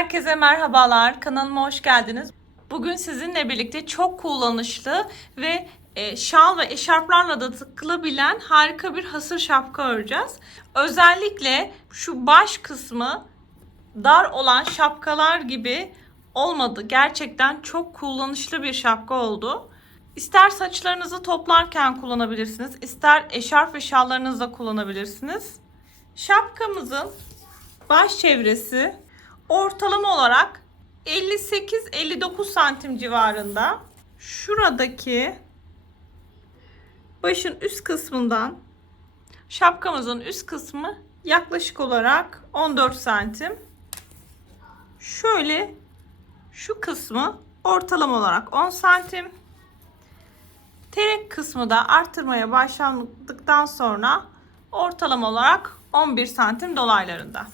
Herkese merhabalar. Kanalıma hoş geldiniz. Bugün sizinle birlikte çok kullanışlı ve şal ve eşarplarla da takılabilen harika bir hasır şapka öreceğiz. Özellikle şu baş kısmı dar olan şapkalar gibi olmadı. Gerçekten çok kullanışlı bir şapka oldu. İster saçlarınızı toplarken kullanabilirsiniz, ister eşarp ve şallarınızda kullanabilirsiniz. Şapkamızın baş çevresi ortalama olarak 58-59 santim civarında. Şuradaki başın üst kısmından şapkamızın üst kısmı yaklaşık olarak 14 santim. Şöyle şu kısmı ortalama olarak 10 santim. Terek kısmı da arttırmaya başlandıktan sonra ortalama olarak 11 santim dolaylarında.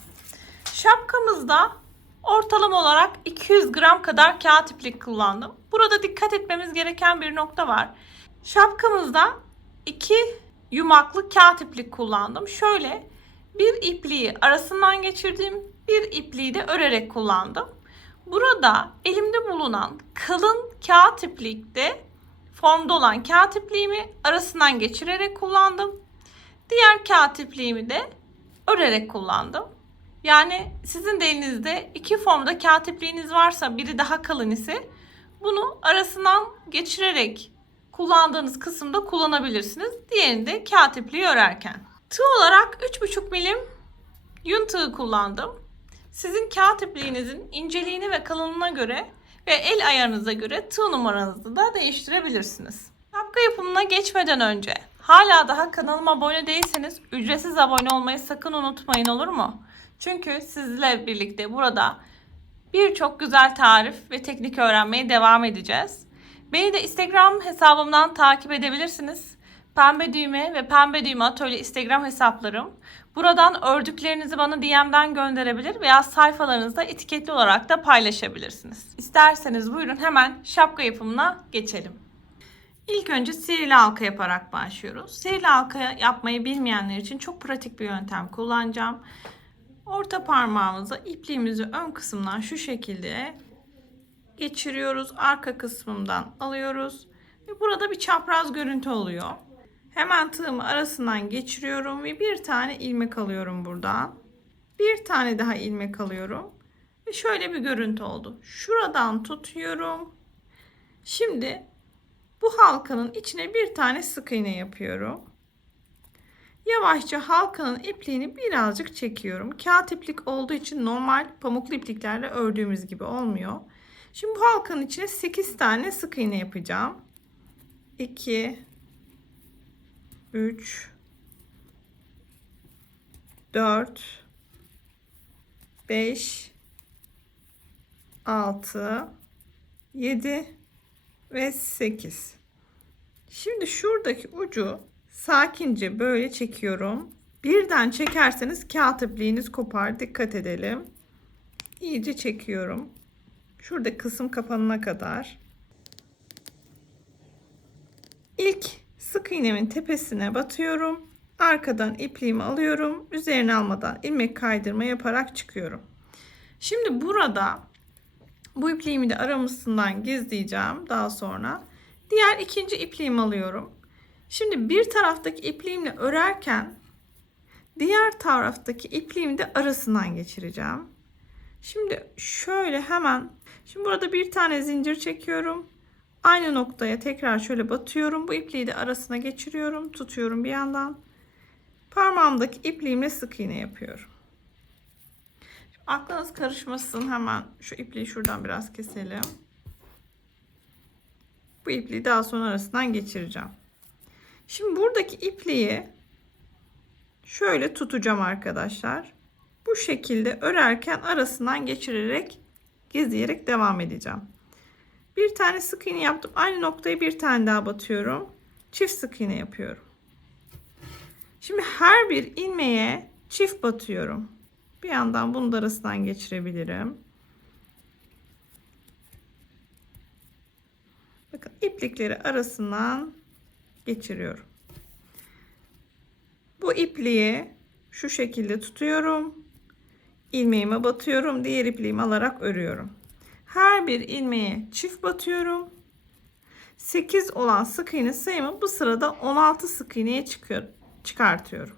Şapkamızda ortalama olarak 200 gram kadar kağıt iplik kullandım. Burada dikkat etmemiz gereken bir nokta var. Şapkamızda 2 yumaklı kağıt iplik kullandım. Şöyle bir ipliği arasından geçirdim, bir ipliği de örerek kullandım. Burada elimde bulunan kalın kağıt iplikte formda olan kağıt ipliğimi arasından geçirerek kullandım. Diğer kağıt ipliğimi de örerek kullandım. Yani sizin de elinizde iki formda kağıt ipliğiniz varsa, biri daha kalın ise bunu arasından geçirerek kullandığınız kısımda kullanabilirsiniz. Diğerini de kağıt ipliği örerken. Tığ olarak 3,5 milim yün tığı kullandım. Sizin kağıt ipliğinizin inceliğine ve kalınlığına göre ve el ayarınıza göre tığ numaranızı da değiştirebilirsiniz. Şapka yapımına geçmeden önce hala daha kanalıma abone değilseniz ücretsiz abone olmayı sakın unutmayın, olur mu? Çünkü sizle birlikte burada birçok güzel tarif ve teknik öğrenmeye devam edeceğiz. Beni de Instagram hesabımdan takip edebilirsiniz. Pembe Düğme ve Pembe Düğme Atölye Instagram hesaplarım. Buradan ördüklerinizi bana DM'den gönderebilir veya sayfalarınızda etiketli olarak da paylaşabilirsiniz. İsterseniz buyurun hemen şapka yapımına geçelim. İlk önce sihirli halka yaparak başlıyoruz. Sihirli halka yapmayı bilmeyenler için çok pratik bir yöntem kullanacağım. Orta parmağımızı ipliğimizi ön kısımdan şu şekilde geçiriyoruz. Arka kısmından alıyoruz. Ve burada bir çapraz görüntü oluyor. Hemen tığımı arasından geçiriyorum ve bir tane ilmek alıyorum buradan. Bir tane daha ilmek alıyorum. Ve şöyle bir görüntü oldu. Şuradan tutuyorum. Şimdi bu halkanın içine bir tane sık iğne yapıyorum. Yavaşça halkanın ipliğini birazcık çekiyorum. Kağıt iplik olduğu için normal pamuklu ipliklerle ördüğümüz gibi olmuyor. Şimdi bu halkanın içine 8 tane sık iğne yapacağım. 2 3 4 5 6 7 ve 8. Şimdi şuradaki ucu sakince böyle çekiyorum. Birden çekerseniz kağıt ipliğiniz kopar. Dikkat edelim. İyice çekiyorum. Şurada kısım kapanana kadar. İlk sık iğnemin tepesine batıyorum. Arkadan ipliğimi alıyorum. Üzerine almadan ilmek kaydırma yaparak çıkıyorum. Şimdi burada bu ipliğimi de aramısından gizleyeceğim daha sonra. Diğer ikinci ipliğimi alıyorum. Şimdi bir taraftaki ipliğimle örerken diğer taraftaki ipliğimi de arasından geçireceğim. Şimdi şöyle hemen, şimdi burada bir tane zincir çekiyorum. Aynı noktaya tekrar şöyle batıyorum. Bu ipliği de arasına geçiriyorum. Tutuyorum bir yandan. Parmağımdaki ipliğimle sık iğne yapıyorum. Şimdi aklınız karışmasın, hemen şu ipliği şuradan biraz keselim. Bu ipliği daha sonra arasından geçireceğim. Şimdi buradaki ipliği şöyle tutacağım arkadaşlar. Bu şekilde örerken arasından geçirerek, gizleyerek devam edeceğim. Bir tane sık iğne yaptım. Aynı noktaya bir tane daha batıyorum. Çift sık iğne yapıyorum. Şimdi her bir ilmeğe çift batıyorum. Bir yandan bunu da arasından geçirebilirim. Bakın iplikleri arasından geçiriyorum. Bu ipliği şu şekilde tutuyorum. ilmeğime batıyorum. Diğer ipliğimi alarak örüyorum. Her bir ilmeğe çift batıyorum. 8 olan sık iğne sayımı bu sırada 16 sık iğneye çıkartıyorum.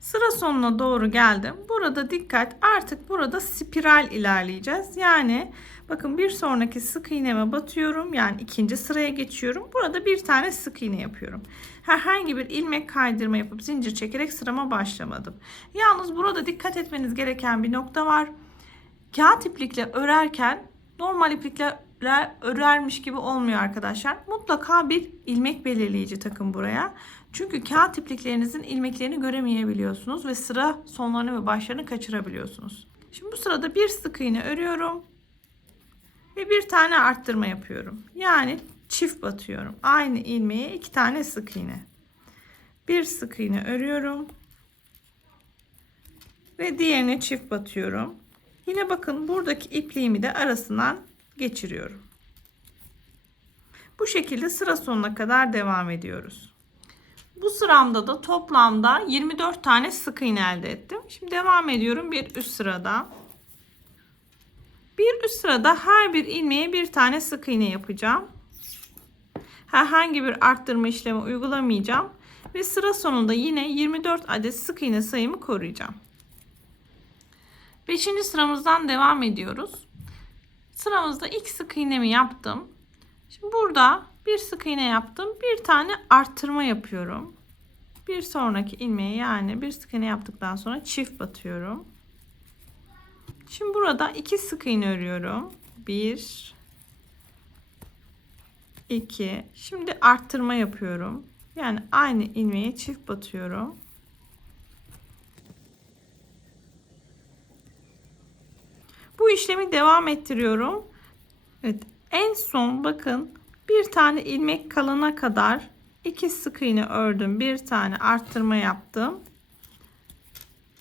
Sıra sonuna doğru geldim. Burada dikkat, artık burada spiral ilerleyeceğiz. Yani bakın, bir sonraki sık iğneme batıyorum. Yani ikinci sıraya geçiyorum. Burada bir tane sık iğne yapıyorum. Herhangi bir ilmek kaydırma yapıp zincir çekerek sırama başlamadım. Yalnız burada dikkat etmeniz gereken bir nokta var. Kağıt iplikle örerken normal iplikle örermiş gibi olmuyor arkadaşlar. Mutlaka bir ilmek belirleyici takın buraya. Çünkü kağıt ipliklerinizin ilmeklerini göremeyebiliyorsunuz ve sıra sonlarını ve başlarını kaçırabiliyorsunuz. Şimdi bu sırada bir sık iğne örüyorum ve bir tane arttırma yapıyorum. Yani çift batıyorum. Aynı ilmeğe 2 tane sık iğne. Bir sık iğne örüyorum ve diğerine çift batıyorum. Yine bakın, buradaki ipliğimi de arasından geçiriyorum. Bu şekilde sıra sonuna kadar devam ediyoruz. Bu sıramda da toplamda 24 tane sık iğne elde ettim. Şimdi devam ediyorum bir üst sırada. Bir üst sırada her bir ilmeğe bir tane sık iğne yapacağım. Herhangi bir arttırma işlemi uygulamayacağım. Ve sıra sonunda yine 24 adet sık iğne sayımı koruyacağım. 5. sıramızdan devam ediyoruz. Sıramızda ilk sık iğnemi yaptım. Şimdi burada bir sık iğne yaptım. Bir tane arttırma yapıyorum. Bir sonraki ilmeğe, yani bir sık iğne yaptıktan sonra çift batıyorum. Şimdi burada 2 sık iğne örüyorum. 1 2. Şimdi arttırma yapıyorum. Yani aynı ilmeğe çift batıyorum. Bu işlemi devam ettiriyorum. Evet, en son bakın, bir tane ilmek kalana kadar 2 sık iğne ördüm. Bir tane arttırma yaptım.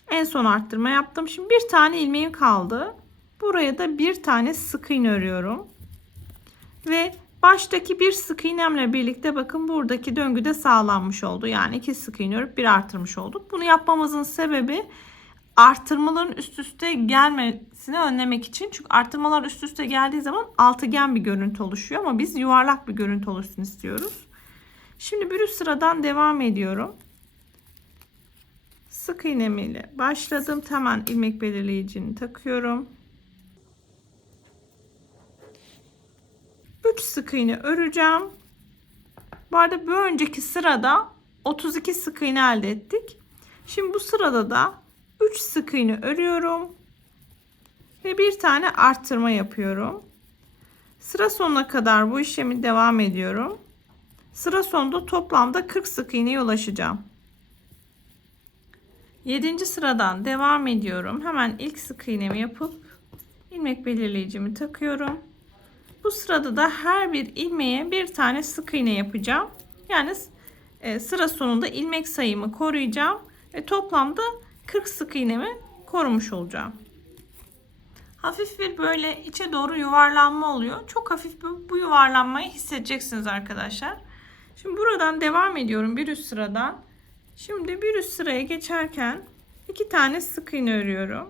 En son arttırma yaptım. Şimdi bir tane ilmeğim kaldı. Buraya da bir tane sık iğne örüyorum. Ve baştaki bir sık iğnemle birlikte bakın, buradaki döngü de sağlanmış oldu. Yani 2 sık iğne örüp bir arttırmış olduk. Bunu yapmamızın sebebi artırmaların üst üste gelmesini önlemek için. Çünkü artırmalar üst üste geldiği zaman altıgen bir görüntü oluşuyor ama biz yuvarlak bir görüntü oluşsun istiyoruz. Şimdi bir üst sıradan devam ediyorum. Sık iğnemiyle başladım. Hemen ilmek belirleyicini takıyorum. 3 sık iğne öreceğim. Bu arada bir önceki sırada 32 sık iğne elde ettik. Şimdi bu sırada da 3 sık iğne örüyorum ve bir tane arttırma yapıyorum. Sıra sonuna kadar bu işlemi devam ediyorum. Sıra sonunda toplamda 40 sık iğneye ulaşacağım. 7. sıradan devam ediyorum. Hemen ilk sık iğnemi yapıp ilmek belirleyicimi takıyorum. Bu sırada da her bir ilmeğe bir tane sık iğne yapacağım. Yani sıra sonunda ilmek sayımı koruyacağım ve toplamda 40 sık iğnemi korumuş olacağım. Hafif bir böyle içe doğru yuvarlanma oluyor. Çok hafif bu yuvarlanmayı hissedeceksiniz arkadaşlar. Şimdi buradan devam ediyorum bir üst sıradan. Şimdi bir üst sıraya geçerken 2 tane sık iğne örüyorum.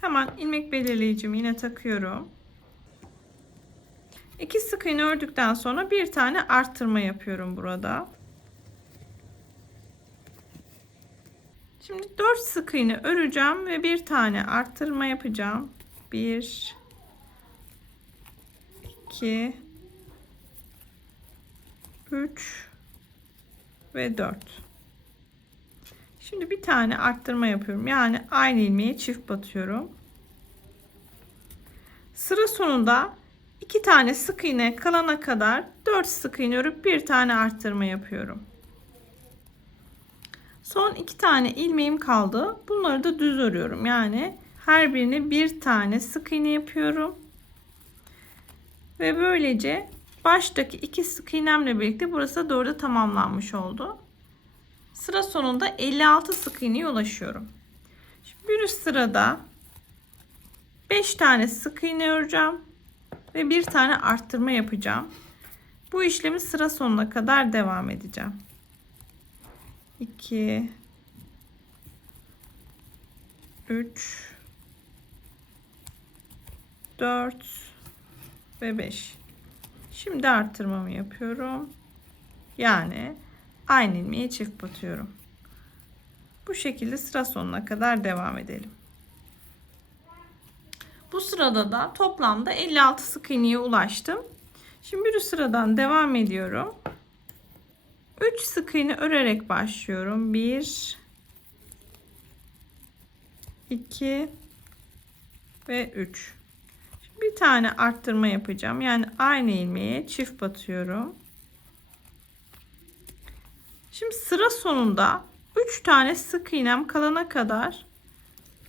Hemen ilmek belirleyicimi yine takıyorum. 2 sık iğne ördükten sonra bir tane arttırma yapıyorum burada. Şimdi 4 sık iğne öreceğim ve bir tane arttırma yapacağım. 1 2 3 ve 4. Şimdi bir tane arttırma yapıyorum. Yani aynı ilmeğe çift batıyorum. Sıra sonunda 2 tane sık iğne kalana kadar 4 sık iğne örüp bir tane arttırma yapıyorum. Son 2 tane ilmeğim kaldı. Bunları da düz örüyorum. Yani her birine bir tane sık iğne yapıyorum. Ve böylece baştaki 2 sık iğnemle birlikte burası da doğru tamamlanmış oldu. Sıra sonunda 56 sık iğneye ulaşıyorum. Şimdi bir üst sırada 5 tane sık iğne öreceğim ve bir tane arttırma yapacağım. Bu işlemi sıra sonuna kadar devam edeceğim. 2 3 4 ve 5. Şimdi artırmamı yapıyorum. Yani aynı ilmeğe çift batıyorum. Bu şekilde sıra sonuna kadar devam edelim. Bu sırada da toplamda 56 sık iğneye ulaştım. Şimdi bir üst sıradan devam ediyorum. 3 sık iğne örerek başlıyorum. 1 2 ve 3. Bir tane arttırma yapacağım. Yani aynı ilmeğe çift batıyorum. Şimdi sıra sonunda 3 tane sık iğnem kalana kadar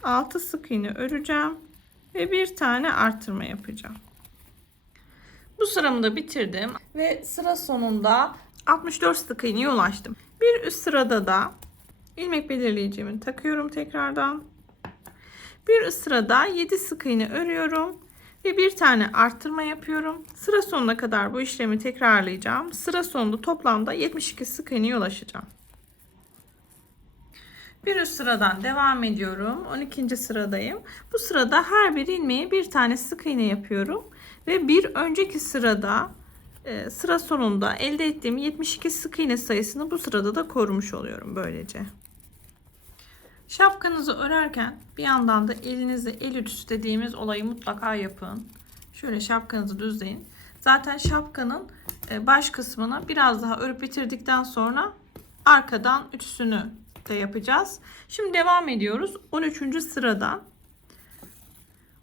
6 sık iğne öreceğim ve bir tane arttırma yapacağım. Bu sıramı da bitirdim ve sıra sonunda 64 sık iğneye ulaştım. Bir üst sırada da ilmek belirleyicimi takıyorum tekrardan. Bir üst sırada 7 sık iğne örüyorum ve bir tane arttırma yapıyorum. Sıra sonuna kadar bu işlemi tekrarlayacağım. Sıra sonunda toplamda 72 sık iğneye ulaşacağım. Bir üst sıradan devam ediyorum. 12. sıradayım. Bu sırada her bir ilmeğe bir tane sık iğne yapıyorum ve bir önceki sırada sıra sonunda elde ettiğim 72 sık iğne sayısını bu sırada da korumuş oluyorum böylece. Şapkanızı örerken bir yandan da elinizle el ütüsü dediğimiz olayı mutlaka yapın. Şöyle şapkanızı düzleyin. Zaten şapkanın baş kısmını biraz daha örüp bitirdikten sonra arkadan ütüsünü de yapacağız. Şimdi devam ediyoruz. 13. sırada.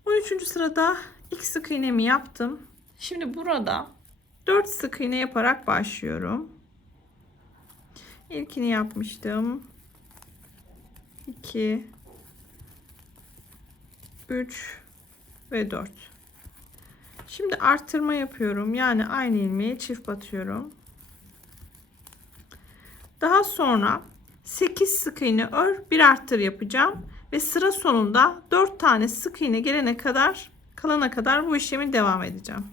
13. sırada ilk sık iğnemi yaptım. Şimdi burada 4 sık iğne yaparak başlıyorum. İlkini yapmıştım. 2 3 ve 4. Şimdi artırma yapıyorum. Yani aynı ilmeğe çift batıyorum. Daha sonra 8 sık iğne ör, bir arttır yapacağım ve sıra sonunda 4 tane sık iğne kalana kadar bu işlemi devam edeceğim.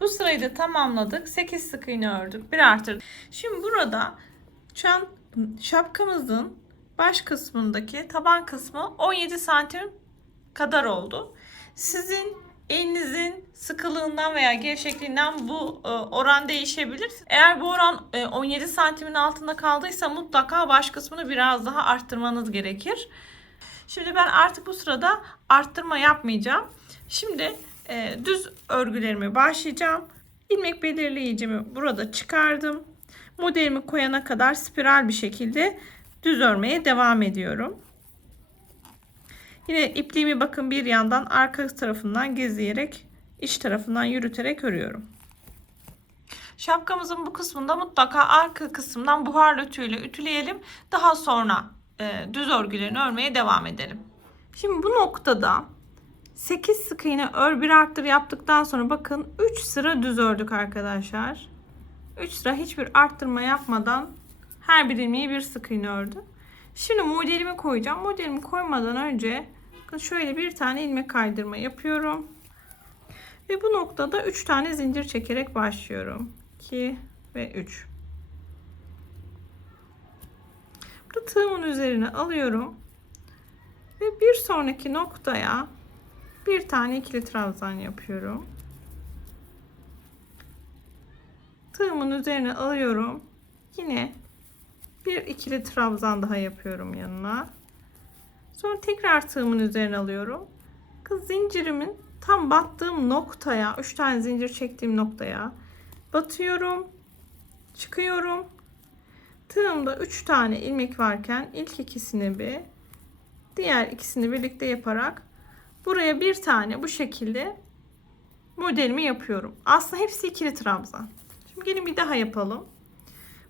Bu sırayı da tamamladık. 8 sık iğne ördük, bir arttırdık. Şimdi burada şapkamızın baş kısmındaki taban kısmı 17 santim kadar oldu. Sizin elinizin sıkılığından veya gevşekliğinden bu oran değişebilir. Eğer bu oran 17 santimin altında kaldıysa mutlaka baş kısmını biraz daha arttırmanız gerekir. Şimdi ben artık bu sırada arttırma yapmayacağım. Şimdi düz örgülerime başlayacağım. İlmek belirleyicimi burada çıkardım. Modelimi koyana kadar spiral bir şekilde düz örmeye devam ediyorum. Yine ipliğimi bakın bir yandan arka tarafından gizleyerek iç tarafından yürüterek örüyorum. Şapkamızın bu kısmında mutlaka arka kısımdan buharlı ütüyle ütüleyelim. Daha sonra düz örgülerini örmeye devam edelim. Şimdi bu noktada 8 sık iğne ör, bir arttır yaptıktan sonra bakın 3 sıra düz ördük arkadaşlar. 3 sıra hiçbir arttırma yapmadan her bir ilmeği bir sık iğne ördüm. Şimdi modelimi koyacağım. Modelimi koymadan önce şöyle bir tane ilmek kaydırma yapıyorum. Ve bu noktada 3 tane zincir çekerek başlıyorum. 2 ve 3. Burada tığımın üzerine alıyorum. Ve bir sonraki noktaya bir tane ikili trabzan yapıyorum. Tığımın üzerine alıyorum. Yine bir ikili trabzan daha yapıyorum yanına. Sonra tekrar tığımın üzerine alıyorum. Zincirimin tam battığım noktaya, 3 tane zincir çektiğim noktaya batıyorum. Çıkıyorum. Tığımda 3 tane ilmek varken ilk ikisini diğer ikisini birlikte yaparak buraya bir tane bu şekilde modelimi yapıyorum. Aslında hepsi ikili trabzan. Şimdi gelin bir daha yapalım.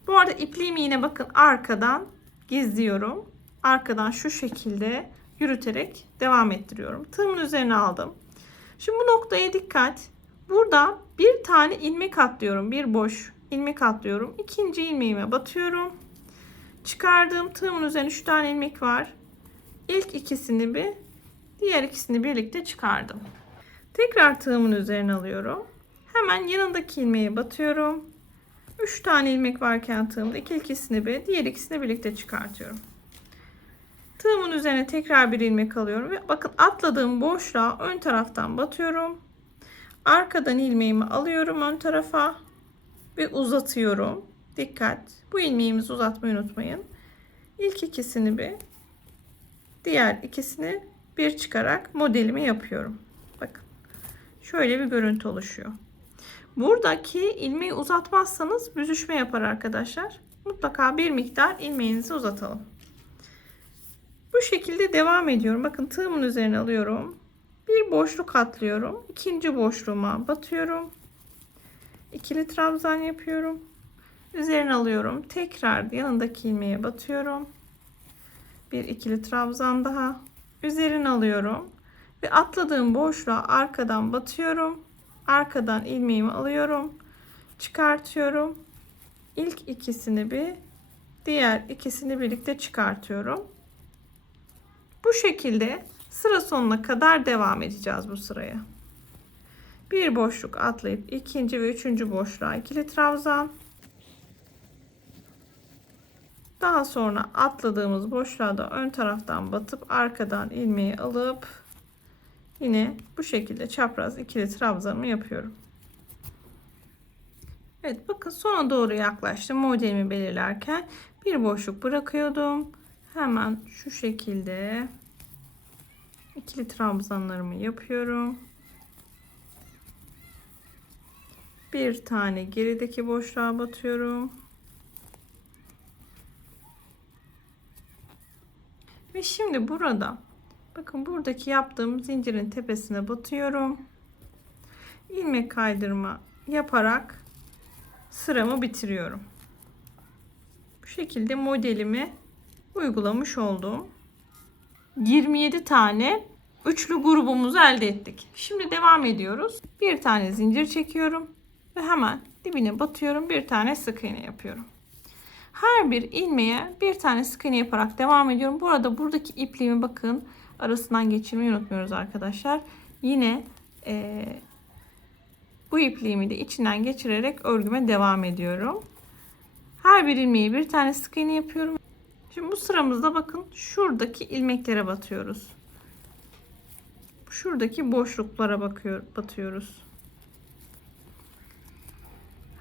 Bu arada ipliğimi yine bakın arkadan gizliyorum. Arkadan şu şekilde yürüterek devam ettiriyorum. Tığımın üzerine aldım. Şimdi bu noktaya dikkat. Burada bir tane ilmek atlıyorum. Bir boş ilmek atlıyorum. İkinci ilmeğime batıyorum. Çıkardığım tığımın üzerine 3 tane ilmek var. İlk ikisini diğer ikisini birlikte çıkardım. Tekrar tığımın üzerine alıyorum. Hemen yanındaki ilmeğe batıyorum. 3 tane ilmek varken tığımda ikisini bir, diğer ikisini birlikte çıkartıyorum. Tığımın üzerine tekrar bir ilmek alıyorum ve bakın atladığım boşluğa ön taraftan batıyorum. Arkadan ilmeğimi alıyorum ön tarafa ve uzatıyorum. Dikkat. Bu ilmeğimizi uzatmayı unutmayın. İlk ikisini bir, diğer ikisini bir çıkarak modelimi yapıyorum. Bakın. Şöyle bir görüntü oluşuyor. Buradaki ilmeği uzatmazsanız büzüşme yapar arkadaşlar. Mutlaka bir miktar ilmeğinizi uzatalım. Bu şekilde devam ediyorum. Bakın tığımın üzerine alıyorum. Bir boşluk atlıyorum. İkinci boşluğuma batıyorum. İkili trabzan yapıyorum. Üzerine alıyorum. Tekrar yanındaki ilmeğe batıyorum. Bir ikili trabzan daha. Üzerine alıyorum. Ve atladığım boşluğa arkadan batıyorum. Arkadan ilmeğimi alıyorum. Çıkartıyorum. İlk ikisini bir, diğer ikisini birlikte çıkartıyorum. Bu şekilde sıra sonuna kadar devam edeceğiz bu sıraya. Bir boşluk atlayıp ikinci ve üçüncü boşluğa ikili trabzan. Daha sonra atladığımız boşluğa da ön taraftan batıp arkadan ilmeği alıp yine bu şekilde çapraz ikili trabzanımı yapıyorum. Evet, bakın sona doğru yaklaştım. Modelimi belirlerken bir boşluk bırakıyordum. Hemen şu şekilde ikili trabzanlarımı yapıyorum. Bir tane gerideki boşluğa batıyorum. Ve şimdi burada bakın buradaki yaptığım zincirin tepesine batıyorum. İlmek kaydırma yaparak sıramı bitiriyorum. Bu şekilde modelimi uygulamış oldum. 27 tane üçlü grubumuzu elde ettik. Şimdi devam ediyoruz. Bir tane zincir çekiyorum ve hemen dibine batıyorum. Bir tane sık iğne yapıyorum. Her bir ilmeğe bir tane sık iğne yaparak devam ediyorum. Buradaki ipliğimi bakın arasından geçirmeyi unutmuyoruz arkadaşlar. Yine bu ipliğimi de içinden geçirerek örgüme devam ediyorum. Her bir ilmeğe bir tane sık iğne yapıyorum. Şimdi bu sıramızda bakın şuradaki ilmeklere batıyoruz. Şuradaki boşluklara batıyoruz.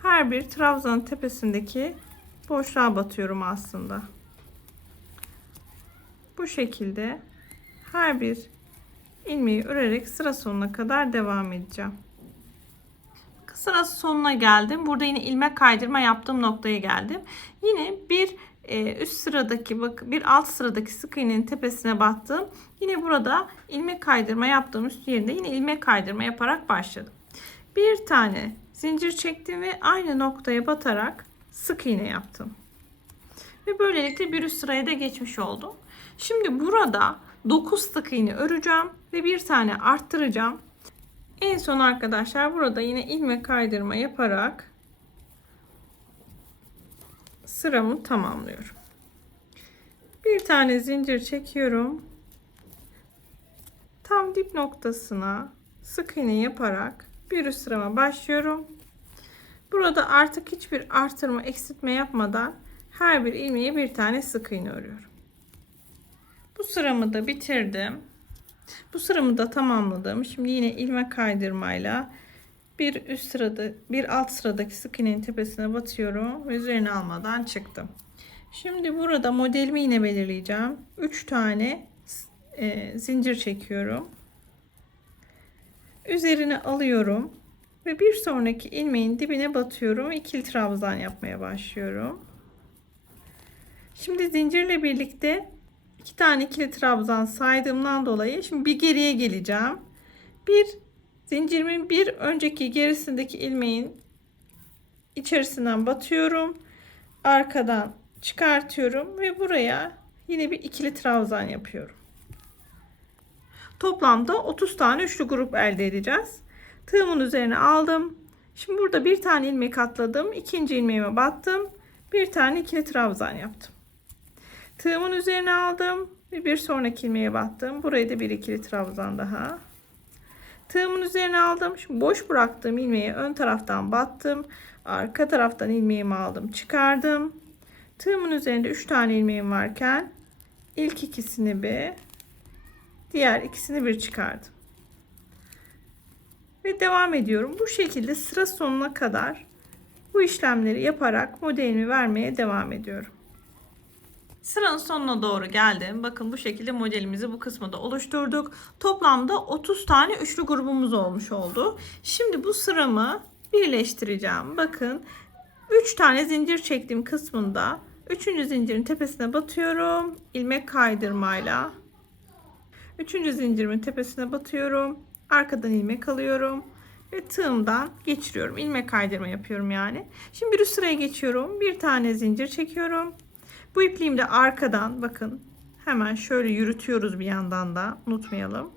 Her bir trabzanın tepesindeki boşluğa batıyorum aslında. Bu şekilde her bir ilmeği örerek sıra sonuna kadar devam edeceğim. Sıra sonuna geldim. Burada yine ilmek kaydırma yaptığım noktaya geldim. Yine bir üst sıradaki bir alt sıradaki sık iğnenin tepesine battım. Yine burada ilmek kaydırma yaptığım üst yerinde yine ilmek kaydırma yaparak başladım. Bir tane zincir çektim ve aynı noktaya batarak sık iğne yaptım. Ve böylelikle bir üst sıraya da geçmiş oldum. Şimdi burada 9 sık iğne öreceğim ve bir tane arttıracağım. En son arkadaşlar burada yine ilmek kaydırma yaparak sıramı tamamlıyorum. Bir tane zincir çekiyorum. Tam dip noktasına sık iğne yaparak bir üst sırama başlıyorum. Burada artık hiçbir artırma, eksiltme yapmadan her bir ilmeğe bir tane sık iğne örüyorum. Bu sıramı da bitirdim. Bu sıramı da tamamladım. Şimdi yine ilmek kaydırmayla bir alt sıradaki sık iğnenin tepesine batıyorum ve üzerine almadan çıktım. Şimdi burada modelimi yine belirleyeceğim. 3 tane zincir çekiyorum. Üzerine alıyorum ve bir sonraki ilmeğin dibine batıyorum. İkili trabzan yapmaya başlıyorum. Şimdi zincirle birlikte 2 tane ikili trabzan saydığımdan dolayı şimdi bir geriye geleceğim. Zincirimin bir önceki gerisindeki ilmeğin içerisinden batıyorum. Arkadan çıkartıyorum ve buraya yine bir ikili trabzan yapıyorum. Toplamda 30 tane üçlü grup elde edeceğiz. Tığımın üzerine aldım. Şimdi burada bir tane ilmek atladım. İkinci ilmeğime battım. Bir tane ikili trabzan yaptım. Tığımın üzerine aldım ve bir sonraki ilmeğe battım. Buraya da bir ikili trabzan daha. Tığımın üzerine aldım. Şimdi boş bıraktığım ilmeği ön taraftan battım. Arka taraftan ilmeğimi aldım, çıkardım. Tığımın üzerinde 3 tane ilmeğim varken ilk ikisini bir, diğer ikisini bir çıkardım. Ve devam ediyorum. Bu şekilde sıra sonuna kadar bu işlemleri yaparak modelimi vermeye devam ediyorum. Sıranın sonuna doğru geldim. Bakın bu şekilde modelimizi bu kısmı da oluşturduk. Toplamda 30 tane üçlü grubumuz olmuş oldu. Şimdi bu sıramı birleştireceğim. Bakın 3 tane zincir çektiğim kısmında 3. zincirin tepesine batıyorum. İlmek kaydırmayla. 3. zincirimin tepesine batıyorum. Arkadan ilmek alıyorum. Ve tığımdan geçiriyorum. İlmek kaydırma yapıyorum yani. Şimdi bir üst sıraya geçiyorum. Bir tane zincir çekiyorum. Bu ipliğimi de arkadan bakın hemen şöyle yürütüyoruz bir yandan da unutmayalım.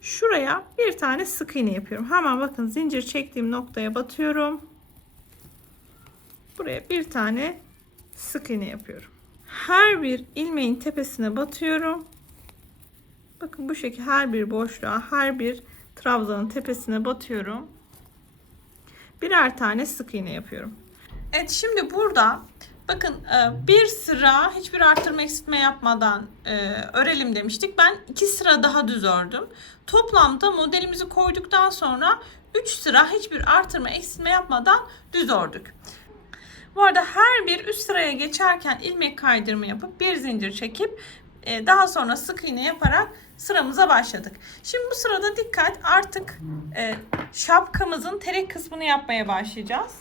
Şuraya bir tane sık iğne yapıyorum. Hemen bakın zincir çektiğim noktaya batıyorum. Buraya bir tane sık iğne yapıyorum. Her bir ilmeğin tepesine batıyorum. Bakın bu şekilde her bir boşluğa, her bir trabzanın tepesine batıyorum. Birer tane sık iğne yapıyorum. Evet, şimdi burada bakın bir sıra hiçbir arttırma eksiltme yapmadan örelim demiştik. Ben 2 sıra daha düz ördüm. Toplamda modelimizi koyduktan sonra 3 sıra hiçbir artırma eksiltme yapmadan düz ördük. Bu arada her bir üst sıraya geçerken ilmek kaydırma yapıp bir zincir çekip daha sonra sık iğne yaparak sıramıza başladık. Şimdi bu sırada dikkat, artık şapkamızın terek kısmını yapmaya başlayacağız.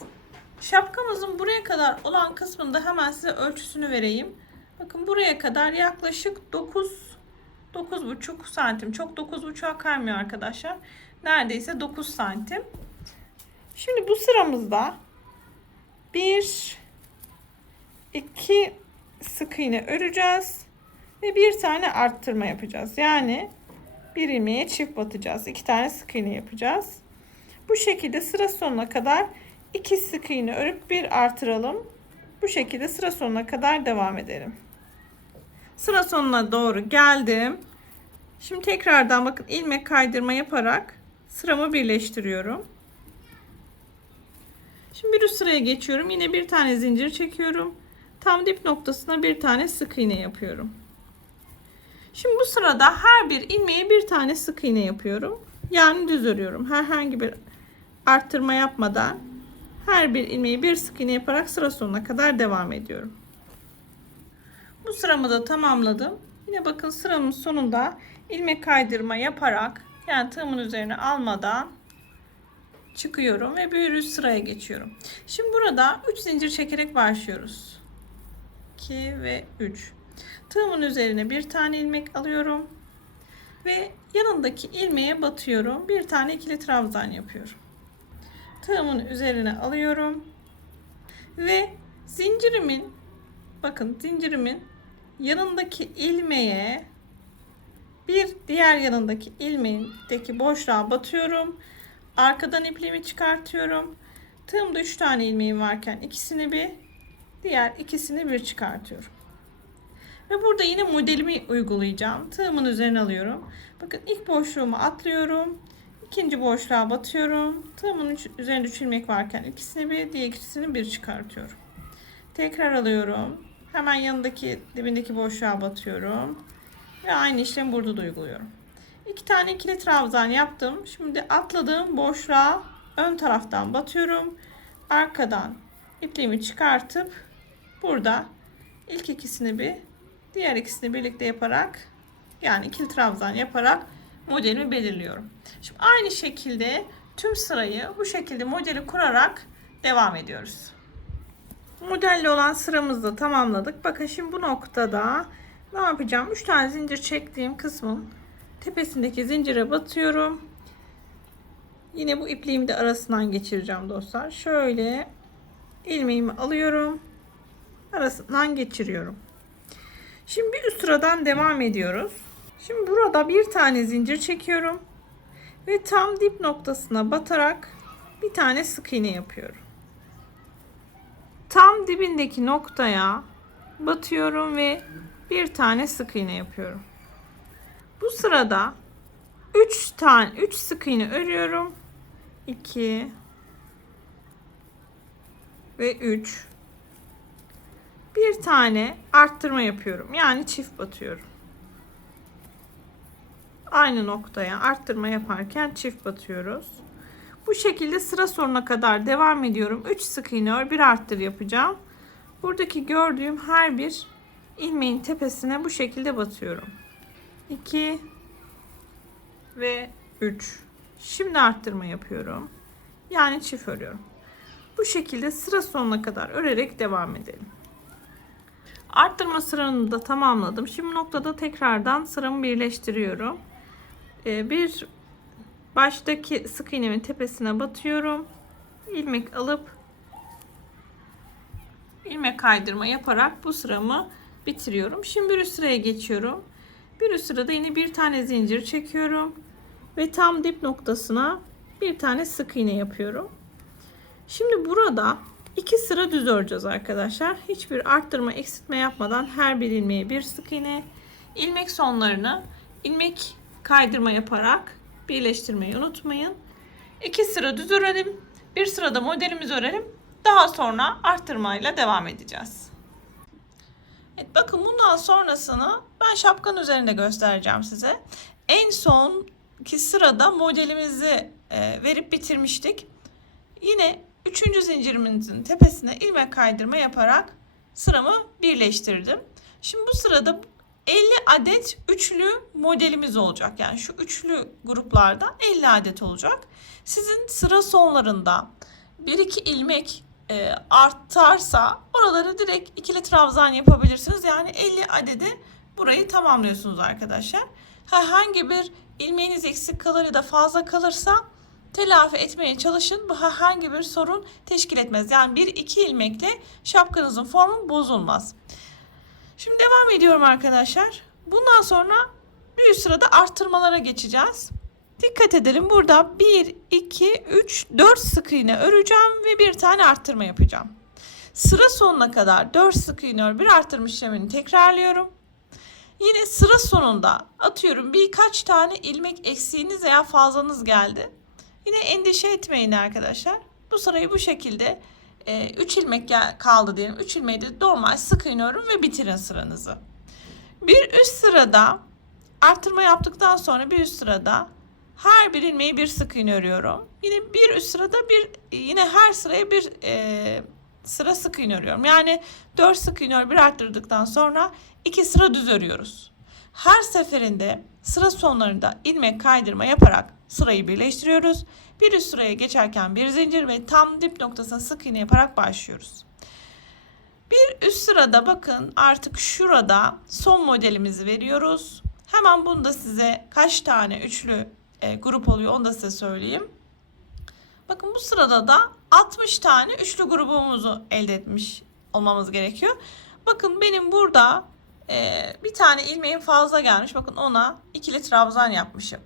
Şapkamızın buraya kadar olan kısmında hemen size ölçüsünü vereyim. Bakın buraya kadar yaklaşık 9,5 santim. Çok 9,5'a kaymıyor arkadaşlar. Neredeyse 9 santim. Şimdi bu sıramızda 1 2 sık iğne öreceğiz ve bir tane arttırma yapacağız. Yani bir ilmeğe çift batacağız. 2 tane sık iğne yapacağız. Bu şekilde sıra sonuna kadar 2 sık iğne örüp bir artıralım. Bu şekilde sıra sonuna kadar devam edelim. Sıra sonuna doğru geldim. Şimdi tekrardan bakın ilmek kaydırma yaparak sıramı birleştiriyorum. Şimdi bir üst sıraya geçiyorum. Yine bir tane zincir çekiyorum. Tam dip noktasına bir tane sık iğne yapıyorum. Şimdi bu sırada her bir ilmeğe bir tane sık iğne yapıyorum. Yani düz örüyorum. Herhangi bir arttırma yapmadan her bir ilmeği bir sık iğne yaparak sıra sonuna kadar devam ediyorum. Bu sıramı da tamamladım. Yine bakın sıramın sonunda ilmek kaydırma yaparak, yani tığımın üzerine almadan çıkıyorum ve bir üst sıraya geçiyorum. Şimdi burada 3 zincir çekerek başlıyoruz. 2 ve 3. Tığımın üzerine bir tane ilmek alıyorum ve yanındaki ilmeğe batıyorum. Bir tane ikili trabzan yapıyorum. Tığımın üzerine alıyorum ve zincirimin, bakın zincirimin yanındaki ilmeğe bir diğer yanındaki ilmeğindeki boşluğa batıyorum. Arkadan ipliğimi çıkartıyorum. Tığımda 3 tane ilmeğim varken ikisini bir, diğer ikisini bir çıkartıyorum. Ve burada yine modelimi uygulayacağım. Tığımın üzerine alıyorum. Bakın ilk boşluğumu atlıyorum. İkinci boşluğa batıyorum. Tığımın üzerinde 3 ilmek varken ikisini bir, diğer ikisini bir çıkartıyorum. Tekrar alıyorum. Hemen yanındaki dibindeki boşluğa batıyorum. Ve aynı işlemi burada da uyguluyorum. 2 tane ikili trabzan yaptım. Şimdi atladığım boşluğa ön taraftan batıyorum. Arkadan ipliğimi çıkartıp burada ilk ikisini bir, diğer ikisini birlikte yaparak, yani ikili trabzan yaparak modelimi belirliyorum. Şimdi aynı şekilde tüm sırayı bu şekilde modeli kurarak devam ediyoruz. Modelle olan sıramızı da tamamladık. Bakın şimdi bu noktada ne yapacağım? 3 tane zincir çektiğim kısmın tepesindeki zincire batıyorum. Yine bu ipliğimi de arasından geçireceğim dostlar. Şöyle ilmeğimi alıyorum. Arasından geçiriyorum. Şimdi bir üst sıradan devam ediyoruz. Şimdi burada bir tane zincir çekiyorum. Ve tam dip noktasına batarak bir tane sık iğne yapıyorum. Tam dibindeki noktaya batıyorum ve bir tane sık iğne yapıyorum. Bu sırada 3 sık iğne örüyorum. 2 ve 3. Bir tane arttırma yapıyorum. Yani çift batıyorum. Aynı noktaya arttırma yaparken çift batıyoruz. Bu şekilde sıra sonuna kadar devam ediyorum. 3 sık iğne ör, bir arttır yapacağım. Buradaki gördüğüm her bir ilmeğin tepesine bu şekilde batıyorum. 2 ve 3. Şimdi arttırma yapıyorum. Yani çift örüyorum. Bu şekilde sıra sonuna kadar örerek devam edelim. Arttırma sıramı da tamamladım. Şimdi noktada tekrardan sıramı birleştiriyorum. Bir baştaki sık iğnemin tepesine batıyorum. İlmek alıp ilmek kaydırma yaparak bu sıramı bitiriyorum. Şimdi bir üst sıraya geçiyorum. Bir üst sırada yine bir tane zincir çekiyorum ve tam dip noktasına bir tane sık iğne yapıyorum. Şimdi burada 2 sıra düz öreceğiz arkadaşlar. Hiçbir arttırma eksiltme yapmadan her bir ilmeğe bir sık iğne, ilmek sonlarını ilmek kaydırma yaparak birleştirmeyi unutmayın. 2 sıra düz örelim. Bir sırada modelimizi örelim. Daha sonra arttırmayla devam edeceğiz. Evet, bakın bundan sonrasını ben şapkanın üzerinde göstereceğim size. En sonki sırada modelimizi verip bitirmiştik. Yine 3. zincirimizin tepesine ilmek kaydırma yaparak sıramı birleştirdim. Şimdi bu sırada 50 adet üçlü modelimiz olacak. Yani şu üçlü gruplarda 50 adet olacak. Sizin sıra sonlarında 1-2 ilmek artarsa oraları direkt ikili trabzan yapabilirsiniz. Yani 50 adedi burayı tamamlıyorsunuz arkadaşlar. Herhangi bir ilmeğiniz eksik kalır ya da fazla kalırsa telafi etmeye çalışın. Bu herhangi bir sorun teşkil etmez. Yani 1-2 ilmekle şapkanızın formu bozulmaz. Şimdi devam ediyorum arkadaşlar. Bundan sonra bir üst sırada arttırmalara geçeceğiz. Dikkat edelim, burada 1, 2, 3, 4 sık iğne öreceğim ve bir tane arttırma yapacağım. Sıra sonuna kadar 4 sık iğne ör, bir arttırma işlemini tekrarlıyorum. Yine sıra sonunda atıyorum birkaç tane ilmek eksiğiniz veya fazlanız geldi. Yine endişe etmeyin arkadaşlar. Bu sırayı bu şekilde 3 ilmek kaldı diyelim. 3 ilmeği de normal sık iğne örün ve bitirin sıranızı. Bir üst sırada arttırma yaptıktan sonra bir üst sırada her bir ilmeği bir sık iğne örüyorum. Yine bir üst sırada yine her sıraya bir sıra sık iğne örüyorum. Yani 4 sık iğne ör, bir arttırdıktan sonra 2 sıra düz örüyoruz. Her seferinde sıra sonlarında ilmek kaydırma yaparak sırayı birleştiriyoruz. Bir üst sıraya geçerken bir zincir ve tam dip noktasına sık iğne yaparak başlıyoruz. Bir üst sırada bakın artık şurada son modelimizi veriyoruz. Hemen bunu da size kaç tane üçlü grup oluyor onu da size söyleyeyim. Bakın bu sırada da 60 tane üçlü grubumuzu elde etmiş olmamız gerekiyor. Bakın benim burada bir tane ilmeğim fazla gelmiş. Bakın ona ikili trabzan yapmışım.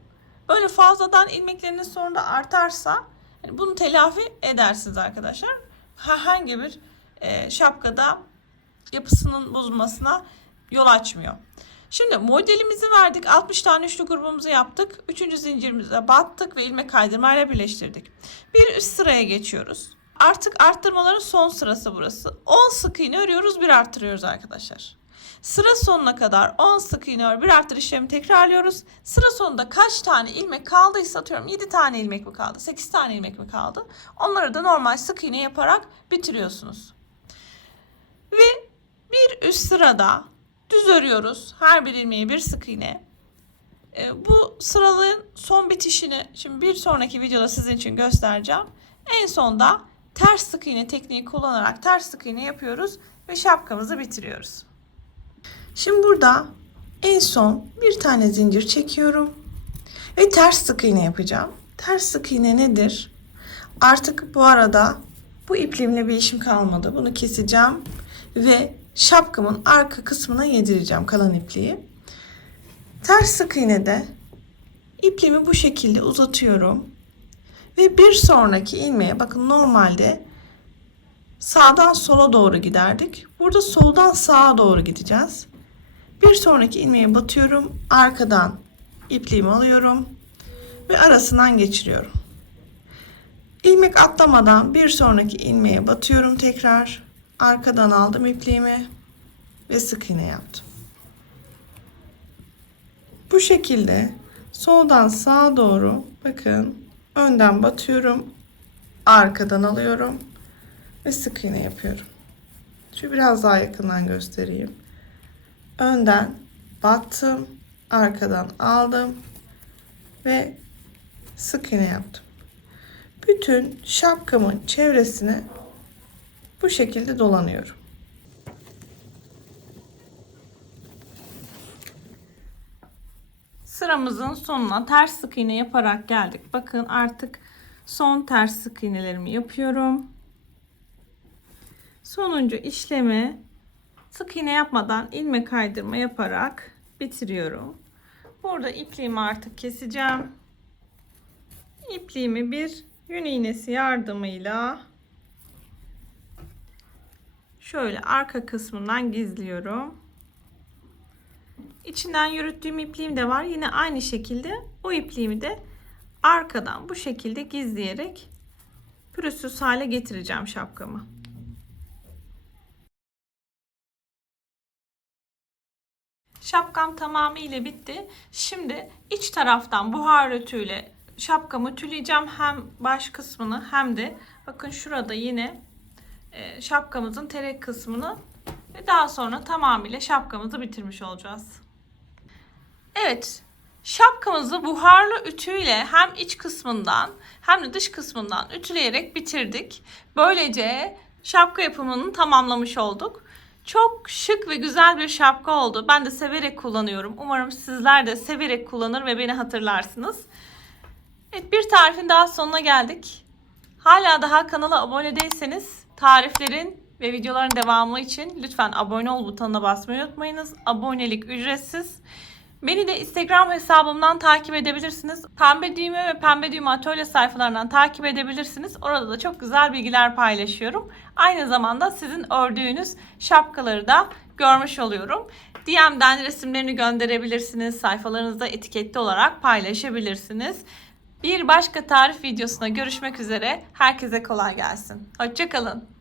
Böyle fazladan ilmekleriniz sonra artarsa yani bunu telafi edersiniz arkadaşlar. Herhangi bir şapkada yapısının bozulmasına yol açmıyor. Şimdi modelimizi verdik. 60 tane üçlü grubumuzu yaptık. 3. zincirimize battık ve ilmek kaydırmayla birleştirdik. Bir üst sıraya geçiyoruz. Artık arttırmaların son sırası burası. 10 sık iğne örüyoruz, bir arttırıyoruz arkadaşlar. Sıra sonuna kadar 10 sık iğne ör, bir arttır işlemi tekrarlıyoruz. Sıra sonunda kaç tane ilmek kaldıysa atıyorum 7 tane ilmek mi kaldı, 8 tane ilmek mi kaldı? Onları da normal sık iğne yaparak bitiriyorsunuz. Ve bir üst sırada düz örüyoruz. Her bir ilmeğe bir sık iğne. Bu sıralığın son bitişini şimdi bir sonraki videoda sizin için göstereceğim. En sonda ters sık iğne tekniği kullanarak ters sık iğne yapıyoruz ve şapkamızı bitiriyoruz. Şimdi burada en son bir tane zincir çekiyorum ve ters sık iğne yapacağım. Ters sık iğne nedir? Artık bu arada bu ipliğimle bir işim kalmadı. Bunu keseceğim ve şapkamın arka kısmına yedireceğim kalan ipliği. Ters sık iğnede ipliğimi bu şekilde uzatıyorum ve bir sonraki ilmeğe bakın normalde sağdan sola doğru giderdik. Burada soldan sağa doğru gideceğiz. Bir sonraki ilmeğe batıyorum. Arkadan ipliğimi alıyorum. ve arasından geçiriyorum. İlmek atlamadan bir sonraki ilmeğe batıyorum tekrar. Arkadan aldım ipliğimi ve sık iğne yaptım. Bu şekilde soldan sağa doğru bakın, önden batıyorum, arkadan alıyorum ve sık iğne yapıyorum. Şu biraz daha yakından göstereyim. Önden battım, arkadan aldım ve sık iğne yaptım. Bütün şapkamın çevresini bu şekilde dolanıyorum. Sıramızın sonuna ters sık iğne yaparak geldik. Bakın artık son ters sık iğnelerimi yapıyorum. Sonuncu işlemi sık iğne yapmadan ilmek kaydırma yaparak bitiriyorum. Burada ipliğimi artık keseceğim. İpliğimi bir yün iğnesi yardımıyla şöyle arka kısmından gizliyorum. İçinden yürüttüğüm ipliğim de var. Yine aynı şekilde o ipliğimi de arkadan bu şekilde gizleyerek pürüzsüz hale getireceğim şapkamı. Şapkam tamamıyla bitti. Şimdi iç taraftan buhar rötüyle şapkamı tüleyeceğim. Hem baş kısmını hem de bakın şurada yine şapkamızın terek kısmını ve daha sonra tamamıyla şapkamızı bitirmiş olacağız. Evet, şapkamızı buharlı ütüyle hem iç kısmından hem de dış kısmından ütüleyerek bitirdik. Böylece şapka yapımını tamamlamış olduk. Çok şık ve güzel bir şapka oldu. Ben de severek kullanıyorum. Umarım sizler de severek kullanır ve beni hatırlarsınız. Evet, bir tarifin daha sonuna geldik. Hala daha kanala abone değilseniz tariflerin ve videoların devamı için lütfen abone ol butonuna basmayı unutmayınız. Abonelik ücretsiz. Beni de Instagram hesabımdan takip edebilirsiniz. Pembe Düğme ve Pembe Düğme Atölye sayfalarından takip edebilirsiniz. Orada da çok güzel bilgiler paylaşıyorum. Aynı zamanda sizin ördüğünüz şapkaları da görmüş oluyorum. DM'den resimlerini gönderebilirsiniz. Sayfalarınızda etiketli olarak paylaşabilirsiniz. Bir başka tarif videosuna görüşmek üzere. Herkese kolay gelsin. Hoşça kalın.